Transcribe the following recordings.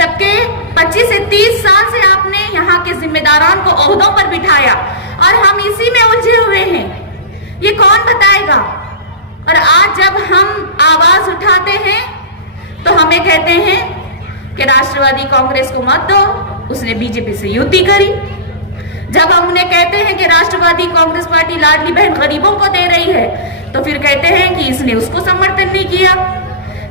जबकि 25 से 30 साल से आपने यहाँ के जिम्मेदारान को ओहदों पर बिठाया और हम इसी में उलझे हुए हैं। ये कौन बताएगा? और आज जब हम आवाज उठाते हैं तो हमें कहते हैं कि राष्ट्रवादी कांग्रेस को मत दो, उसने बीजेपी से युति करी। जब हम उन्हें कहते हैं कि राष्ट्रवादी कांग्रेस पार्टी लाडली बहन गरीबों को दे रही है, तो फिर कहते हैं कि इसने उसको समर्थन नहीं किया।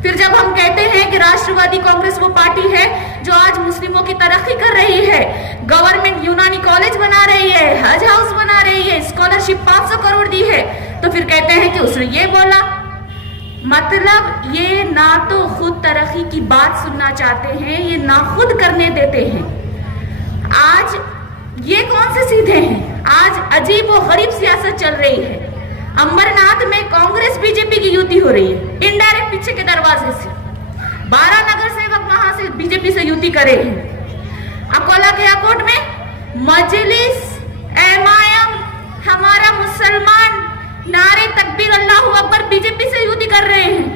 फिर जब हम कहते हैं कि राष्ट्रवादी कांग्रेस वो पार्टी है जो आज मुस्लिमों की तरक्की कर रही है, गवर्नमेंट यूनानी कॉलेज बना रही है, हज हाउस बना रही है, स्कॉलरशिप 500 करोड़ दी है, तो फिर कहते हैं कि उसने ये बोला। मतलब ये ना तो खुद तरक्की की बात सुनना चाहते हैं, ये ना खुद करने देते हैं। आज ये कौन से सीधे हैं? आज अजीब व गरीब सियासत चल रही है। अंबरनाथ में कांग्रेस बीजेपी की युति हो रही है, इनडायरेक्ट पीछे के दरवाजे से। 12 नगर सेवक वहां से बीजेपी से युति करे हैं। अकोला के अकोट में मजलिस एमायम हमारा मुसलमान नारे तकबीर अल्लाहू अकबर बीजेपी से युति कर रहे हैं।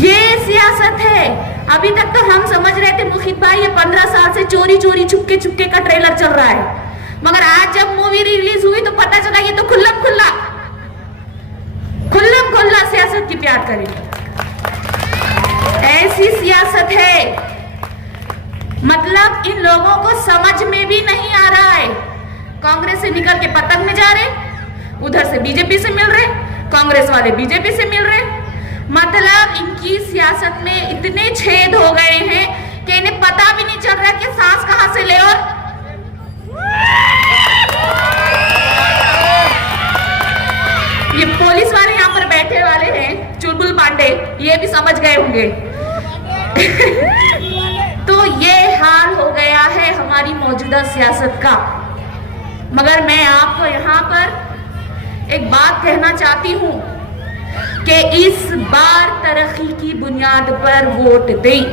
ये सियासत है। अभी तक तो हम समझ रहे थे मुखित भाई ये 15 साल से चोरी चोरी छुपके छुपके का ट्रेलर चल रहा है, मगर आज जब मूवी रिलीज हुई तो पता चला ये तो खुल्लम खुल्ला सियासत की प्यार करेगी। ऐसी सियासत है, मतलब इन लोगों को समझ में भी नहीं आ रहा है। कांग्रेस से निकल के पतंग में जा रहे, उधर से बीजेपी से मिल रहे, कांग्रेस वाले बीजेपी से मिल रहे। मतलब इनकी सियासत में इतने छेद हो गए हैं कि इन्हें पता भी नहीं चल रहा कि सांस कहां से ले। और ये पुलिस वाले यहाँ पर बैठे वाले हैं, चुलबुल पांडे, ये भी समझ गए होंगे। तो ये हाल हो गया है हमारी मौजूदा सियासत का। मगर मैं आपको यहाँ पर एक बात कहना चाहती हूँ कि इस बार तरक्की की बुनियाद पर वोट दें।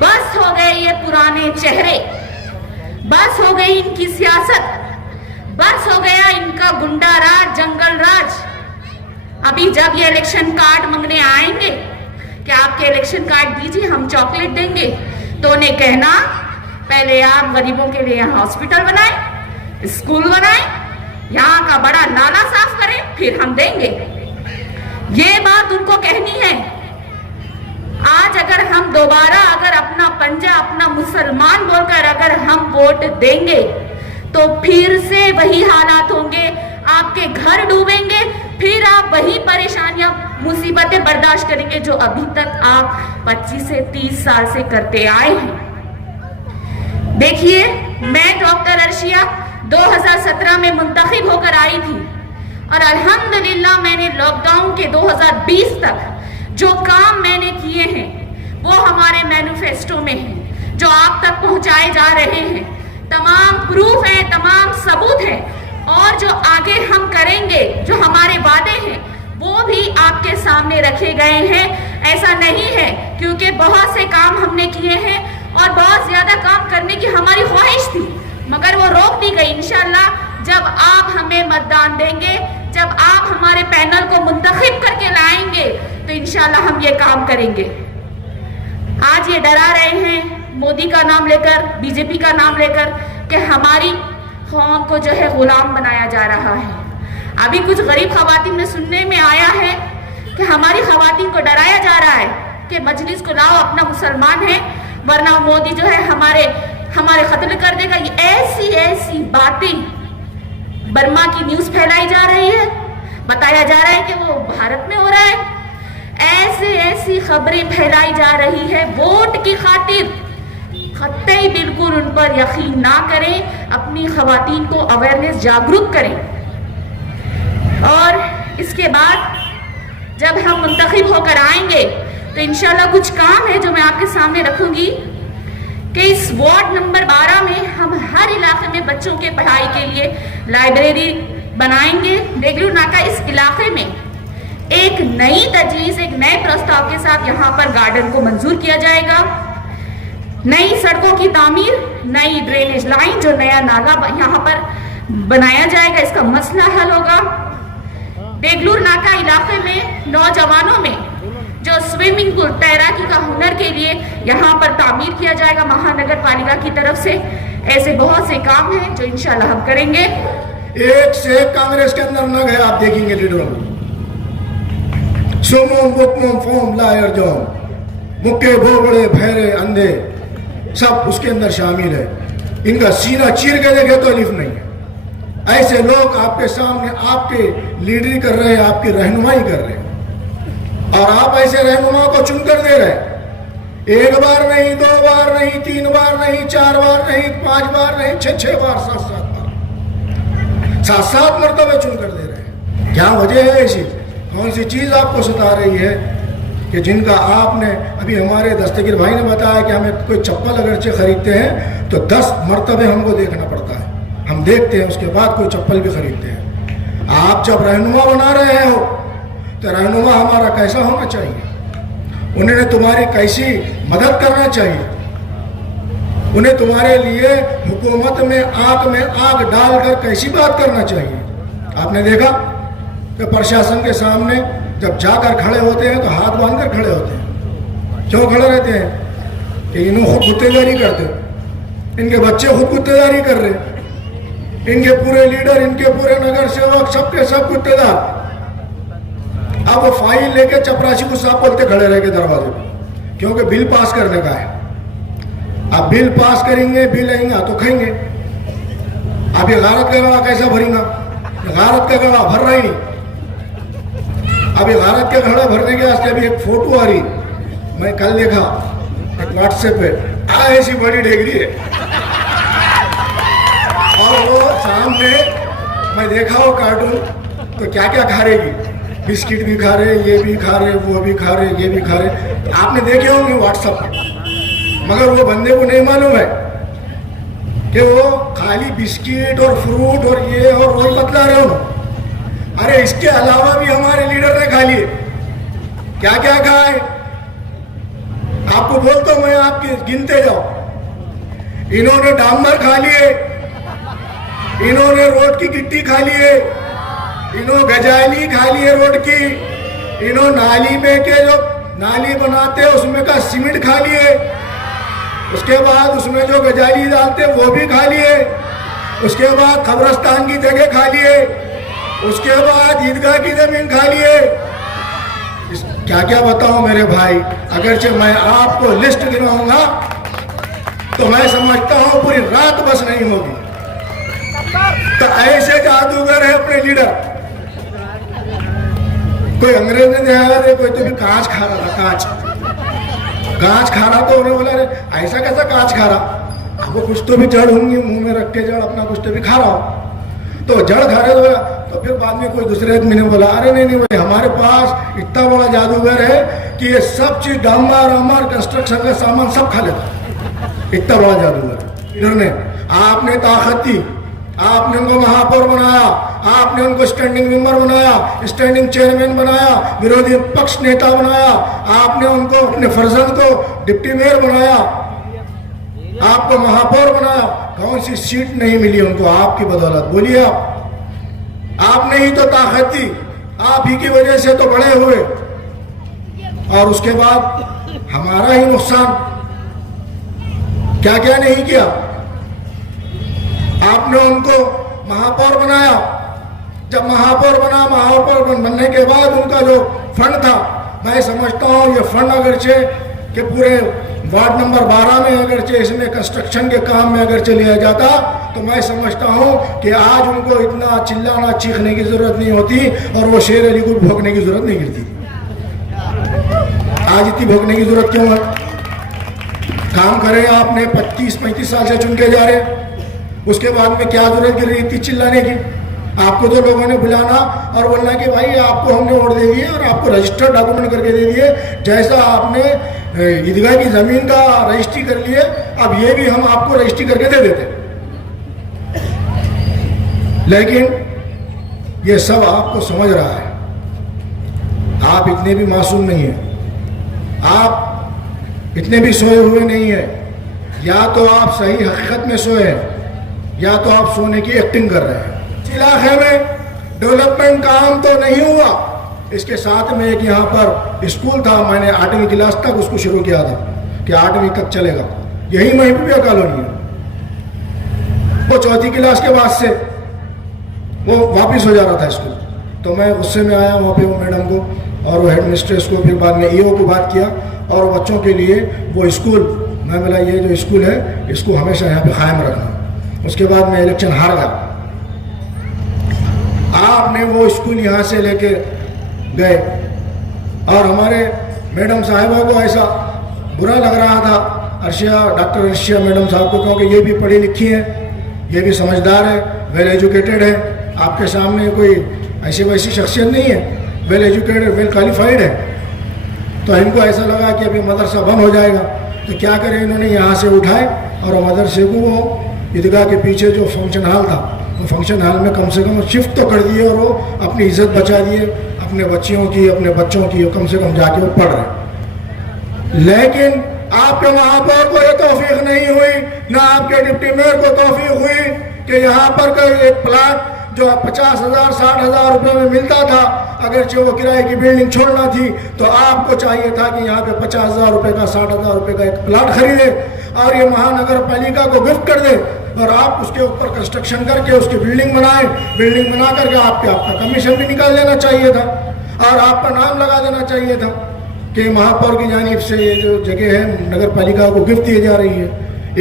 बस हो गए ये पुराने चेहरे, बस हो गई इनकी सियासत, बस हो गया इनका गुंडा राज, जंगल राज। अभी जब ये इलेक्शन कार्ड मांगने आएंगे कि आपके इलेक्शन कार्ड दीजिए हम चॉकलेट देंगे, तो उन्हें कहना पहले आप गरीबों के लिए यहाँ हॉस्पिटल बनाएं, स्कूल बनाएं, यहाँ का बड़ा नाला साफ करें, फिर हम देंगे। ये बात उनको कहनी है। आज अगर हम दोबारा अगर अपना पंजा अपना मुसलमान बोलकर अगर हम वोट देंगे तो फिर से वही हालात होंगे, आपके घर डूबेंगे, फिर आप वही परेशानियां मुसीबतें बर्दाश्त करेंगे जो अभी तक आप 25 से 30 साल से करते आए हैं। देखिए, मैं डॉक्टर अर्शिया 2017 में मुंतखब होकर आई थी और अल्हम्दुलिल्लाह मैंने लॉकडाउन के 2020 तक जो काम मैंने किए हैं वो हमारे मैनिफेस्टो में हैं, जो आप तक पहुंचाए जा रहे हैं। तमाम प्रूफ हैं, तमाम सबूत हैं, और जो आगे हम करेंगे, जो हमारे वादे हैं, वो भी आपके सामने रखे गए हैं। ऐसा नहीं है, क्योंकि बहुत से काम हमने किए हैं और बहुत ज्यादा काम करने की हमारी ख्वाहिश थी, मगर वो रोक दी गई। इंशाल्लाह जब आप हमें मतदान देंगे, जब आप हमारे पैनल को मुंतखब करके लाएंगे, तो इंशाल्लाह हम ये काम करेंगे। आज ये डरा रहे हैं मोदी का नाम लेकर, बीजेपी का नाम लेकर, कि हमारी कौम को जो है गुलाम बनाया जा रहा है। अभी कुछ गरीब खवातीन में सुनने में आया है कि हमारी खवातीन को डराया जा रहा है कि मजलिस को लाओ, अपना मुसलमान है, वरना मोदी जो है हमारे कत्ल कर देगा। ये ऐसी बातें बर्मा की न्यूज फैलाई जा रही है, बताया जा रहा है कि वो भारत में हो रहा है। ऐसी खबरें फैलाई जा रही है वोट की खातिर। कतई बिल्कुल उन पर यकीन ना करें, अपनी खवातीन को अवेयरनेस जागरूक करें। और इसके बाद जब हम मुंतखब होकर आएंगे तो इंशाल्लाह कुछ काम है जो मैं आपके सामने रखूंगी कि इस वार्ड नंबर 12 में हम हर इलाके में बच्चों के पढ़ाई के लिए लाइब्रेरी बनाएंगे। देगलूर नाका इस इलाके में एक नई तजवीज, एक नए प्रस्ताव के साथ यहाँ पर गार्डन को मंजूर किया जाएगा। नई सड़कों की तामीर, नई ड्रेनेज लाइन, जो नया नाला यहाँ पर बनाया जाएगा, इसका मसला हल होगा। देगलूर नाका इलाके में नौजवानों में जो स्विमिंग पूल तैराकी का हुनर के लिए यहाँ पर तामीर किया जाएगा महानगर पालिका की तरफ से। ऐसे बहुत से काम हैं जो इंशाल्लाह हम करेंगे। एक से कांग्रेस के अंदर न गए, आप देखेंगे लीडरों को सुमोम बुकमोम फोम लायर जोम मुक्के बोबड़े भैरे अंधे सब उसके अंदर शामिल है। इनका सीना चीर के देखे तो अलिफ नहीं है। ऐसे लोग आपके सामने आपके लीडरी कर रहे हैं, आपकी रहनुमाई कर रहे हैं, और आप ऐसे रहनुमा को चुनकर दे रहे हैं। एक बार नहीं, दो बार नहीं, तीन बार नहीं, चार बार नहीं, पांच बार नहीं, छह बार, सात मरतबे चुनकर दे रहे हैं। क्या वजह है ऐसी? कौन सी चीज आपको सता रही है कि जिनका आपने अभी हमारे दस्तगीर भाई ने बताया कि हमें कोई चप्पल अगरचे खरीदते हैं तो 10 मरतबे हमको देखना पड़ता है, हम देखते हैं उसके बाद कोई चप्पल भी खरीदते हैं। आप जब रहनुमा बना रहे हो तो रहनुमा हमारा कैसा होना चाहिए? उन्हें तुम्हारी कैसी मदद करना चाहिए? उन्हें तुम्हारे लिए हुकूमत में आग डालकर कैसी बात करना चाहिए? आपने देखा कि प्रशासन के सामने जब जाकर खड़े होते हैं तो हाथ बांधकर खड़े होते हैं। क्यों खड़े रहते हैं? कि इन्हों खुद गुत्तेदारी करते, इनके बच्चे खुद गुत्तेदारी कर रहे, इनके पूरे लीडर, इनके पूरे नगर सेवक सबके सब गुत्तेदार। अब वो फाइल लेके चपरासी को साफ बोलते खड़े रह के दरवाजे पर, क्योंकि बिल पास करने का है। अब बिल पास करेंगे, बिल आएंगे तो खाएंगे। अब ये गारत का गड़ा कैसा भरेगा? गारत का गड़ा भर रहा ही नहीं। अब ये भारत के घड़ा भरने के वास्ते अभी एक फोटो आ रही, मैं कल देखा एक व्हाट्सएप पे, ऐसी बड़ी डेगरी है और वो सामने मैं देखा वो कार्टून तो क्या क्या खा रहेगी, बिस्किट भी खा रहे, ये भी खा रहे, वो भी खा रहे, ये भी खा रहे। तो आपने देखे होंगे व्हाट्सएप पे, मगर वो बंदे को नहीं मालूम है कि वो खाली बिस्किट और फ्रूट और ये और वही बतला रहे हो। अरे इसके अलावा भी हमारे लीडर ने खा लिए। क्या क्या खाए आपको बोलता हूं मैं, आपके गिनते जाओ। इन्होंने डामर खा लिए, इन्होंने रोड की गिट्टी खा लिए, इन्होंने गजाली खा लिए रोड की, इन्होंने नाली में के जो नाली बनाते हैं उसमें का सीमेंट खा लिए, उसके बाद उसमें जो गजाली डालते वो भी खा लिए, उसके बाद कब्रिस्तान की जगह खा लिए, उसके बाद ईदगाह की जमीन खा लिए। क्या क्या बताऊं मेरे भाई, अगरचे मैं आपको लिस्ट गिनाऊंगा तो मैं समझता हूं पूरी रात बस नहीं होगी। तो ऐसे जादूगर है अपने लीडर। कोई अंग्रेज ने देखा थे, कोई तो भी कांच खा रहा था, कांच खा रहा तो उन्हें बोला अरे ऐसा कैसा कांच खा रहा? वो कुछ तो भी जड़ होंगी मुंह में रख के, जड़ अपना कुछ तो भी खा रहा हो। तो जड़ खा रहे तो फिर बाद में कोई दूसरे आदमी ने बोला अरे नहीं भाई, हमारे पास इतना बड़ा जादूगर है कि ये सब चीज डामर अमर कंस्ट्रक्शन का सामान सब खा लेता। इतना बड़ा जादूगर इन्होंने, आपने ताकत दी, आपने उनको महापौर बनाया, आपने उनको स्टैंडिंग मेंबर बनाया, स्टैंडिंग चेयरमैन बनाया, विरोधी पक्ष नेता बनाया, आपने उनको अपने फर्जंद को डिप्टी मेयर बनाया, आपको महापौर बनाया। कौन सी सीट नहीं मिली उनको आपकी बदौलत? बोलिए आपने ही तो ताकत दी, आप ही की वजह से तो बड़े हुए, और उसके बाद हमारा ही नुकसान। क्या क्या नहीं किया? आपने उनको महापौर बनाया, जब महापौर बनने के बाद उनका जो फंड था, मैं समझता हूँ ये फंड अगरचे के पूरे वार्ड नंबर 12 में अगरचे इसमें कंस्ट्रक्शन के काम में अगर लिया जाता तो मैं समझता हूँ कि आज उनको इतना चिल्लाना चीखने की जरूरत नहीं होती और वो शेर अली को भोगने की जरूरत नहीं गिरती। आज इतनी भोगने की जरूरत क्यों है? काम करे आपने 25-35 साल से चुन के जा रहे, उसके बाद में क्या जरूरत गिर रही इतनी चिल्लाने की? आपको तो लोगों ने बुलाना और बोलना कि भाई आपको हमने वोट दे दिए और आपको रजिस्टर्ड डॉक्यूमेंट करके दे दिए, जैसा आपने ईदगाह की जमीन का रजिस्ट्री कर लिए, अब ये भी हम आपको रजिस्ट्री करके दे देते। लेकिन ये सब आपको समझ रहा है, आप इतने भी मासूम नहीं हैं, आप इतने भी सोए हुए नहीं है। या तो आप सही हकीकत में सोए हैं या तो आप सोने की एक्टिंग कर रहे हैं। इलाके में डेवलपमेंट काम तो नहीं हुआ, इसके साथ में एक यहाँ पर स्कूल था, मैंने 8वीं क्लास तक उसको शुरू किया था कि 8वीं तक चलेगा, यही महबूबिया कॉलोनी है। वो 4थी क्लास के बाद से वो वापस हो जा रहा था स्कूल, तो मैं गुस्से में आया वहाँ पे वो मैडम को और वो हेड मिस्ट्रेस को, फिर बाद में ईओ को बात किया और बच्चों के लिए वो स्कूल, मैं बोला ये जो स्कूल है इसको हमेशा यहाँ पे कायम रखना। उसके बाद में इलेक्शन हार गया, आपने वो स्कूल यहाँ से लेके गए और हमारे मैडम साहिबा को ऐसा बुरा लग रहा था, डॉक्टर अर्शिया मैडम साहब को, क्योंकि ये भी पढ़ी लिखी है, ये भी समझदार है, वेल एजुकेटेड है, आपके सामने कोई ऐसी वैसी शख्सियत नहीं है, वेल एजुकेटेड, वेल क्वालिफाइड है। तो इनको ऐसा लगा कि अभी मदरसा बंद हो जाएगा, तो क्या करें, इन्होंने यहाँ से उठाए और मदरसे को वो ईदगाह के पीछे जो फंक्शन हॉल था, वो फंक्शन हॉल में कम से कम शिफ्ट तो कर दिए और वो अपनी इज्जत बचा दिए, अपने बच्चियों की, अपने बच्चों की, कम से कम जाके वो पढ़ रहे। लेकिन आपके महापौर को ये तौफीक नहीं हुई, ना आपके डिप्टी मेयर को तौफीक हुई कि यहाँ पर कोई एक प्लाट जो 50,000 60,000 रुपये में मिलता था, अगर जो वो किराए की बिल्डिंग छोड़ना थी, तो आपको चाहिए था कि यहाँ पे 50,000 रुपये का, 60,000 रुपये का एक प्लाट खरीदे और ये महानगर पालिका को गिफ्ट कर दे और आप उसके ऊपर कंस्ट्रक्शन करके उसकी बिल्डिंग बनाए, बिल्डिंग बना करके आपका कमीशन भी निकाल लेना चाहिए था और आपका नाम लगा देना चाहिए था कि महापौर की जानिब से ये जो जगह है नगर पालिका को गिफ्ट दी जा रही है।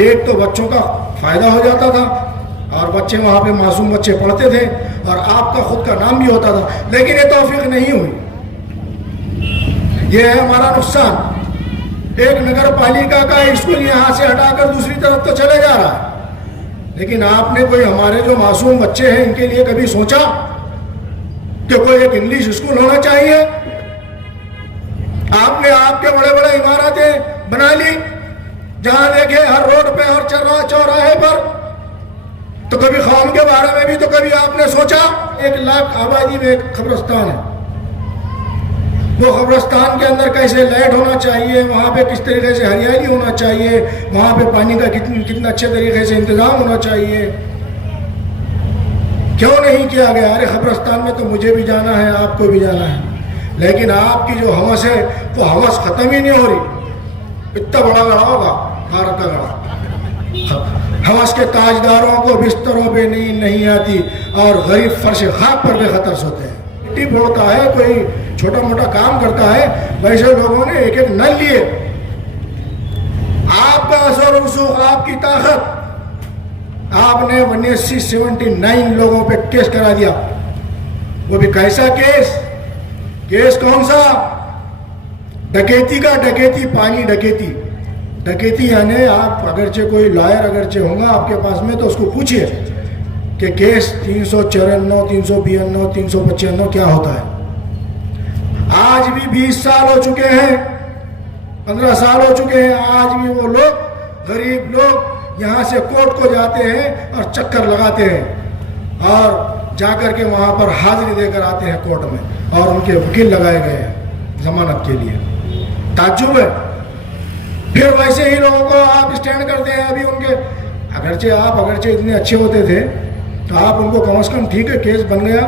एक तो बच्चों का फायदा हो जाता था और बच्चे वहाँ पे मासूम बच्चे पढ़ते थे और आपका खुद का नाम भी होता था, लेकिन ये तौफीक नहीं हुई। ये है हमारा नुकसान। एक नगर पालिका का स्कूल यहाँ से हटाकर दूसरी तरफ तो चले जा रहा है, लेकिन आपने कोई हमारे जो मासूम बच्चे हैं इनके लिए कभी सोचा कि कोई एक इंग्लिश स्कूल होना चाहिए? आपने आपके बड़े बड़े इमारतें बना ली, जहां देखे हर रोड पे, हर चौराहे पर, तो कभी कौम के बारे में भी तो कभी आपने सोचा? 1 लाख आबादी में एक कब्रिस्तान है, वो कब्रिस्तान के अंदर कैसे लाइट होना चाहिए, वहाँ पे किस तरीके से हरियाली होना चाहिए, वहाँ पे पानी का कितना अच्छे तरीके से इंतजाम होना चाहिए, क्यों नहीं किया गया? अरे कब्रिस्तान में तो मुझे भी जाना है, आपको भी जाना है, लेकिन आपकी जो हवस है वो हवस खत्म ही नहीं हो रही। इतना बड़ा गड़ा होगा भारत का गड़ा, हवस के ताजदारों को बिस्तरों पे नहीं आती और गरीब फर्श खाक पर बेखतर सोते हैं। मिट्टी फोड़ता है, कोई छोटा मोटा काम करता है, वैसे लोगों ने एक एक नल लिए। आपका असर रसूख, आपकी ताकत, आपने 1979 लोगों पे केस करा दिया। वो भी कैसा केस? केस कौन सा? डकैती का। डकैती, पानी डकैती। डकैती यानी आप अगरचे कोई लॉयर अगरचे होगा आपके पास में, तो उसको पूछिए कि केस 394, 392, 395 क्या होता है। आज भी 20 साल हो चुके हैं, 15 साल हो चुके हैं, आज भी वो लोग, गरीब लोग यहाँ से कोर्ट को जाते हैं और चक्कर लगाते हैं और जाकर के वहाँ पर हाजिरी देकर आते हैं कोर्ट में, और उनके वकील लगाए गए हैं जमानत के लिए। ताज्जुब है। फिर वैसे ही लोगों को आप स्टैंड करते हैं। अभी उनके अगरचे इतने अच्छे होते थे तो आप उनको कम से कम, ठीक है केस बन गया,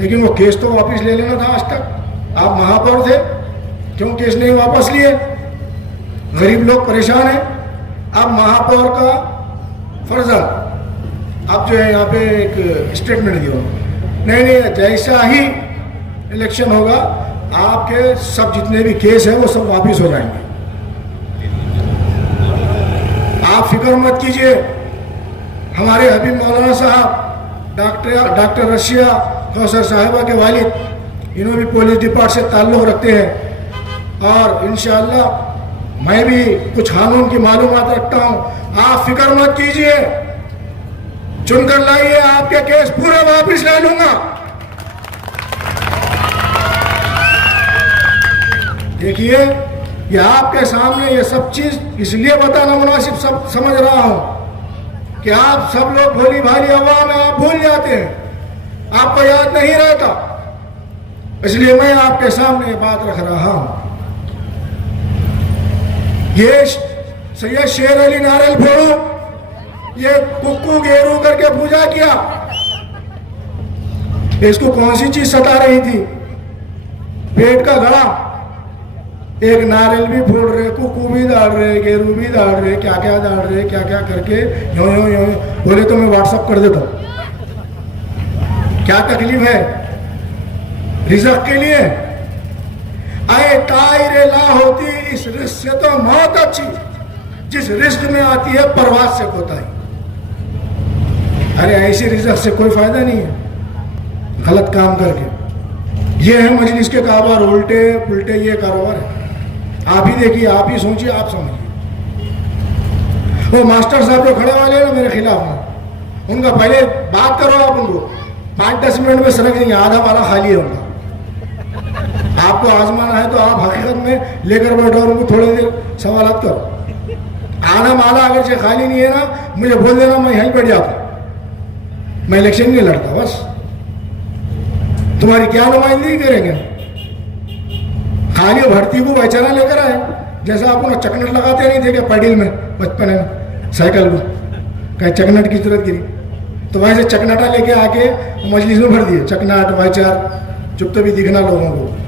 लेकिन वो केस तो वापस ले लेना था। आज तक आप महापौर थे, क्यों केस नहीं वापस लिए? गरीब लोग परेशान हैं। अब महापौर का फर्ज अब जो है यहाँ पे एक स्टेटमेंट दिया, नहीं, जैसा ही इलेक्शन होगा आपके सब जितने भी केस हैं वो सब वापस हो जाएंगे। आप फिक्र मत कीजिए। हमारे हबीब मौलाना साहब, डॉक्टर रशिया कौसर साहिबा के वालिद, इन्होंने भी पुलिस डिपार्टमेंट से ताल्लुक़ रखते हैं और इंशाअल्लाह मैं भी कुछ कानून की मालूमात रखता हूँ। आप फिक्र मत कीजिए, चुनकर लाइए, आपके केस पूरे वापस ले लूंगा। देखिए, ये आपके सामने ये सब चीज इसलिए बताना मुनासिब सब समझ रहा हूं कि आप सब लोग भोली भाली अवाम में आप भूल जाते हैं, आपको याद नहीं रहता, इसलिए मैं आपके सामने ये बात रख रहा हूं। ये सैयद शेर अली नारल फोड़ू, ये कुक्कू गेरू करके पूजा किया, इसको कौन सी चीज सता रही थी? पेट का घड़ा, एक नारियल भी फोड़ रहे, कुकू भी दाड़ रहे, गेरू भी दाड़ रहे, क्या क्या दाड़ रहे, क्या क्या करके यो यो यो बोले तो मैं व्हाट्सअप कर देता हूँ। क्या तकलीफ है रिज़्क़ के लिए? आए तायरे ला होती इस रिज़्क़ से तो मौत अच्छी, जिस रिज़्क़ में आती है परवाज से कोताही। अरे ऐसी रिज़्क़ से कोई फायदा नहीं है गलत काम करके। ये है मजलिस के कारोबार, उल्टे पुल्टे ये कारोबार है। आप ही देखिए, आप ही सोचिए, आप समझिए। वो मास्टर साहब जो खड़े वाले हैं ना मेरे खिलाफ में, उनका पहले बात करो आप उनको, 5-10 मिनट में सरक जाएंगे, आधा वाला खाली है उनका। आपको आजमाना है तो आप हकीकत में लेकर बैठो और उनको थोड़ी देर सवालात करो। आधा माला अगर से खाली नहीं है ना, मुझे बोल देना, मैं यहीं बैठ जाता, मैं इलेक्शन नहीं लड़ता। बस तुम्हारी क्या नुमाइंदगी करेंगे? खाली भर्ती को बेचारा लेकर आए, जैसा आप उन्हें चकनट लगाते नहीं थे क्या पैडिल में बचपन में साइकिल को, कहीं चकनट की जरूरत गिरी तो वैसे चकनाटा लेके आके मजलिस में भर दिए, चकनाट वाइचार, चुप तो भी दिखना लोगों को।